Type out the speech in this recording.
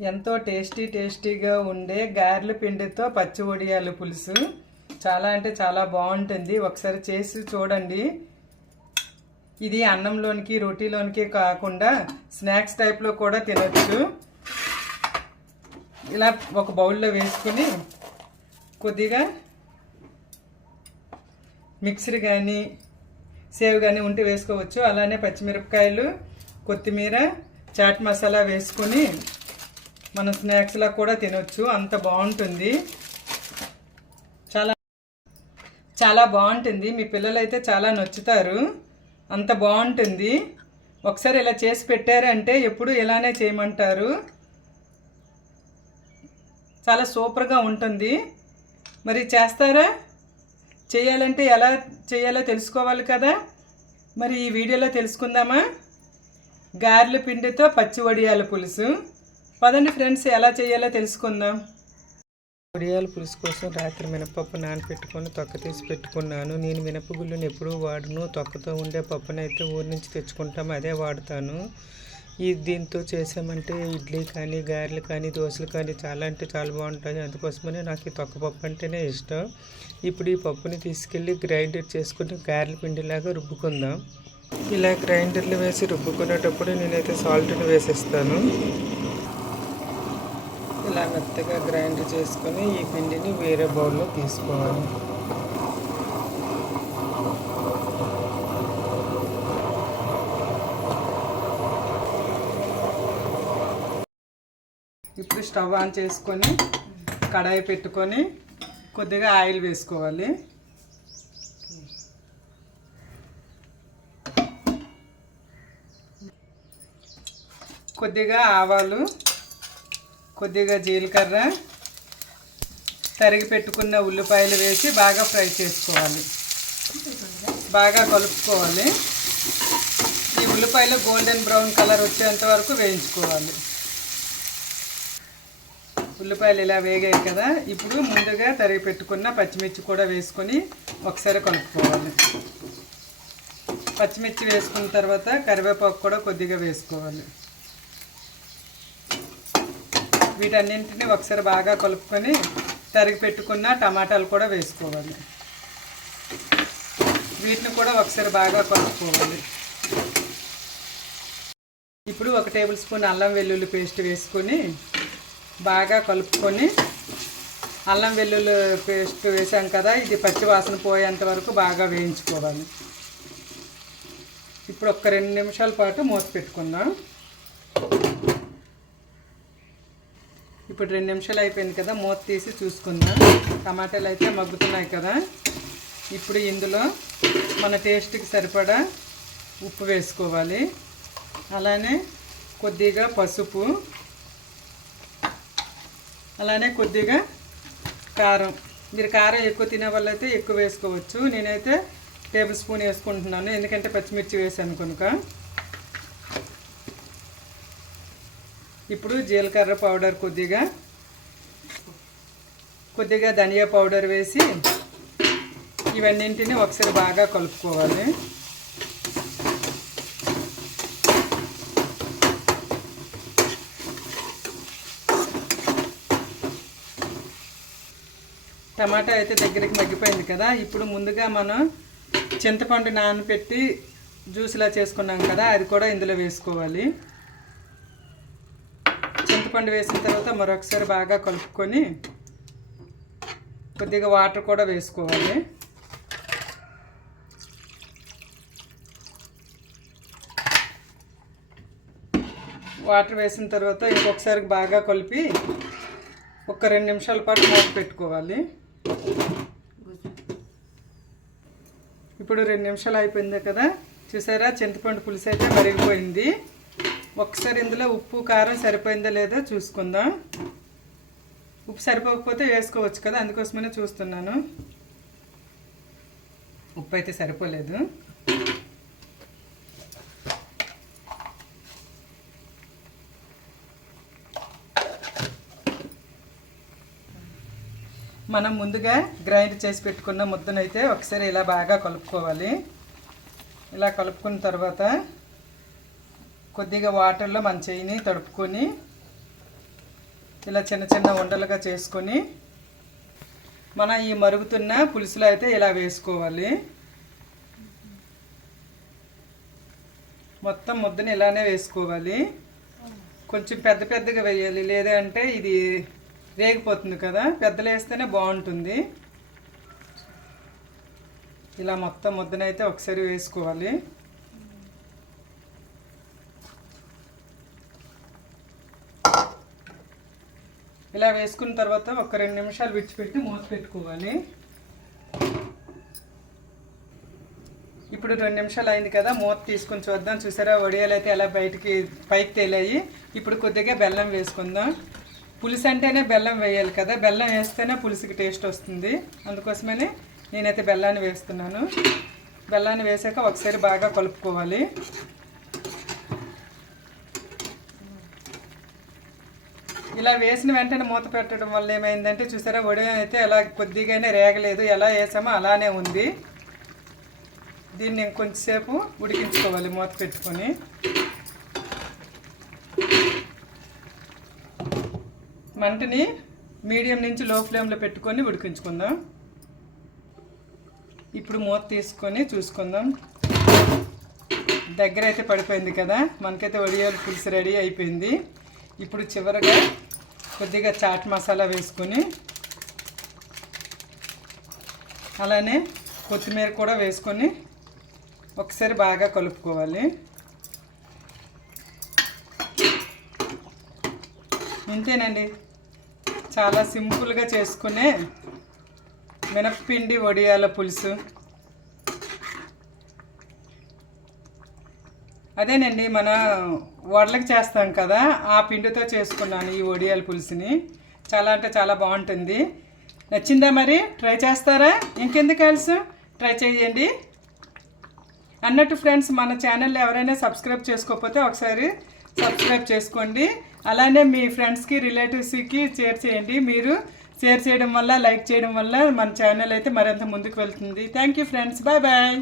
ఎంతో టేస్టీ టేస్టీగా ఉండే గారెల పిండితో పచ్చి వడియాలు పులుసు. చాలా అంటే చాలా బాగుంటుంది. ఒకసారి చేసి చూడండి. ఇది అన్నంలోనికి రోటీలోనికి కాకుండా స్నాక్స్ టైప్లో కూడా తినచ్చు. ఇలా ఒక బౌల్లో వేసుకుని కొద్దిగా మిక్సర్ కానీ సేవ్ కానీ ఉంటే వేసుకోవచ్చు. అలానే పచ్చిమిరపకాయలు కొత్తిమీర చాట్ మసాలా వేసుకొని మనం స్నాక్స్లా కూడా తినొచ్చు. అంత బాగుంటుంది. చాలా చాలా బాగుంటుంది. మీ పిల్లలు అయితే చాలా నచ్చుతారు. అంత బాగుంటుంది. ఒకసారి ఇలా చేసి పెట్టారంటే ఎప్పుడు ఇలానే చేయమంటారు. చాలా సూపర్గా ఉంటుంది. మరి చేస్తారా? చేయాలంటే ఎలా చేయాలో తెలుసుకోవాలి కదా? మరి ఈ వీడియోలో తెలుసుకుందామా? గారెల పిండితో పచ్చి వడియాల పులుసు. పదండి ఫ్రెండ్స్ ఎలా చేయాలో తెలుసుకుందాం. మిరియాల పులుసు కోసం రాత్రి మినపప్పు నానపెట్టుకొని తొక్క తీసి పెట్టుకున్నాను. నేను మినపగుళ్ళుని ఎప్పుడూ వాడను. తొక్కతో ఉండే పప్పునైతే ఊరి నుంచి తెచ్చుకుంటాం అదే వాడతాను. ఈ దీంతో చేసామంటే ఇడ్లీ కానీ గారెలు కానీ దోశలు కానీ చాలా అంటే చాలా బాగుంటాయి. అందుకోసమనే నాకు ఈ తొక్క పప్పు అంటేనే ఇష్టం. ఇప్పుడు ఈ పప్పుని తీసుకెళ్ళి గ్రైండర్ చేసుకుని గారెల పిండిలాగా రుబ్బుకుందాం. ఇలా గ్రైండర్లు వేసి రుబ్బుకునేటప్పుడు నేనైతే సాల్ట్ని వేసేస్తాను. ఇలా మెత్తగా గ్రైండ్ చేసుకొని ఈ పిండిని వేరే బౌల్లో తీసుకోవాలి. ఇప్పుడు స్టవ్ ఆన్ చేసుకొని కడాయి పెట్టుకొని కొద్దిగా ఆయిల్ వేసుకోవాలి. కొద్దిగా ఆవాలు కొద్దిగా జీలకర్ర తరిగి పెట్టుకున్న ఉల్లిపాయలు వేసి బాగా ఫ్రై చేసుకోవాలి. బాగా కలుపుకోవాలి. ఈ ఉల్లిపాయలు గోల్డెన్ బ్రౌన్ కలర్ వచ్చేంత వరకు వేయించుకోవాలి. ఉల్లిపాయలు ఇలా వేగాయి కదా ఇప్పుడు ముందుగా తరిగి పెట్టుకున్న పచ్చిమిర్చి కూడా వేసుకొని ఒకసారి కలుపుకోవాలి. పచ్చిమిర్చి వేసుకున్న తర్వాత కరివేపాకు కూడా కొద్దిగా వేసుకోవాలి. వీటన్నింటినీ ఒకసారి బాగా కలుపుకొని తరిగి పెట్టుకున్న టమాటాలు కూడా వేసుకోవాలి. వీటిని కూడా ఒకసారి బాగా కలుపుకోవాలి. ఇప్పుడు ఒక టేబుల్ స్పూన్ అల్లం వెల్లుల్లి పేస్ట్ వేసుకొని బాగా కలుపుకొని అల్లం వెల్లుల్లి పేస్ట్ వేసాం కదా ఇది పచ్చివాసన పోయేంత వరకు బాగా వేయించుకోవాలి. ఇప్పుడు ఒక రెండు నిమిషాల పాటు మూత పెట్టుకుందాం. ఇప్పుడు రెండు నిమిషాలు అయిపోయింది కదా మూత తీసి చూసుకుందాం. టమాటాలు అయితే మగ్గుతున్నాయి కదా. ఇప్పుడు ఇందులో మన టేస్ట్కి సరిపడా ఉప్పు వేసుకోవాలి. అలానే కొద్దిగా పసుపు. అలానే కొద్దిగా కారం. మీరు కారం ఎక్కువ తినే వాళ్ళైతే ఎక్కువ వేసుకోవచ్చు. నేనైతే టేబుల్ స్పూన్ వేసుకుంటున్నాను. ఎందుకంటే పచ్చిమిర్చి వేసాను కనుక. ఇప్పుడు జీలకర్ర పౌడర్ కొద్దిగా కొద్దిగా ధనియా పౌడర్ వేసి ఇవన్నింటిని ఒకసారి బాగా కలుపుకోవాలి. టమాటా అయితే దగ్గరికి మగ్గిపోయింది కదా ఇప్పుడు ముందుగా మనం చింతపండు నానబెట్టి జ్యూస్లా చేసుకున్నాం కదా అది కూడా ఇందులో వేసుకోవాలి. చింతపండు వేసిన తర్వాత మరొకసారి బాగా కలుపుకొని కొద్దిగా వాటర్ కూడా వేసుకోవాలి. వాటర్ వేసిన తర్వాత ఇంకొకసారి బాగా కలిపి ఒక రెండు నిమిషాల పాటు మూత పెట్టుకోవాలి. ఇప్పుడు రెండు నిమిషాలు అయిపోయింది కదా. చూసారా? చింతపండు పులుసు అయితే మరిగిపోయింది. ఒకసారి ఇందులో ఉప్పు కారం సరిపోయిందా లేదో చూసుకుందాం. ఉప్పు సరిపోకపోతే వేసుకోవచ్చు కదా అందుకోసమనే చూస్తున్నాను. ఉప్పు అయితే సరిపోలేదు. మనం ముందుగా గ్రైండ్ చేసి పెట్టుకున్న ముద్దనైతే ఒకసారి ఇలా బాగా కలుపుకోవాలి. ఇలా కలుపుకున్న తర్వాత కొద్దిగా వాటర్లో మన చేయిని తడుపుకొని ఇలా చిన్న చిన్న ఉండలుగా చేసుకొని మన ఈ మరుగుతున్న పులుసులో అయితే ఇలా వేసుకోవాలి. మొత్తం ముద్దని ఇలానే వేసుకోవాలి. కొంచెం పెద్ద పెద్దగా వేయాలి. లేదంటే ఇది రేగిపోతుంది కదా పెద్దలు వేస్తేనే బాగుంటుంది. ఇలా మొత్తం ముద్దనైతే ఒకసారి వేసుకోవాలి. ఇలా వేసుకున్న తర్వాత ఒక రెండు నిమిషాలు విడిచిపెట్టి మూత పెట్టుకోవాలి. ఇప్పుడు రెండు నిమిషాలు అయింది కదా మూత తీసుకొని చూద్దాం. చూసారా వడియాలు అయితే ఎలా బయటికి పైకి తేలాయి. ఇప్పుడు కొద్దిగా బెల్లం వేసుకుందాం. పులుసు అంటేనే బెల్లం వేయాలి కదా. బెల్లం వేస్తేనే పులుసుకి టేస్ట్ వస్తుంది. అందుకోసమని నేనైతే బెల్లాన్ని వేస్తున్నాను. బెల్లాన్ని వేసాక ఒకసారి బాగా కలుపుకోవాలి. ఇలా వేసిన వెంటనే మూత పెట్టడం వల్ల ఏమైందంటే చూసారా వడియం అయితే ఎలా కొద్దిగానే రేగలేదు. ఎలా వేసామో అలానే ఉంది. దీన్ని ఇంకొంచెంసేపు ఉడికించుకోవాలి మూత పెట్టుకొని. మంటని మీడియం నుంచి లో ఫ్లేమ్లో పెట్టుకొని ఉడికించుకుందాం. ఇప్పుడు మూత తీసుకొని చూసుకుందాం. దగ్గర అయితే పడిపోయింది కదా మనకైతే వడియాలు పులుసు రెడీ అయిపోయింది. ఇప్పుడు చివరగా కొద్దిగా చాట్ మసాలా వేసుకొని అలానే కొత్తిమీర కూడా వేసుకొని ఒకసారి బాగా కలుపుకోవాలి. ఇంతేనండి. చాలా సింపుల్గా చేసుకునే మినప్పిండి వడియాల పులుసు. అదేనండి మన వడలకు చేస్తాం కదా ఆ పిండితో చేసుకున్నాను ఈ ఒడియాల పులుసుని. చాలా అంటే చాలా బాగుంటుంది. నచ్చిందా మరి? ట్రై చేస్తారా? ఇంకెందుకు కలిసి ట్రై చేయండి. అన్నట్టు ఫ్రెండ్స్ మన ఛానల్ ఎవరైనా సబ్స్క్రైబ్ చేసుకోకపోతే ఒకసారి సబ్స్క్రైబ్ చేసుకోండి. అలానే మీ ఫ్రెండ్స్కి రిలేటివ్స్కి షేర్ చేయండి. మీరు షేర్ చేయడం వల్ల లైక్ చేయడం వల్ల మన ఛానల్ అయితే మరింత ముందుకు వెళ్తుంది. Thank you friends. Bye bye.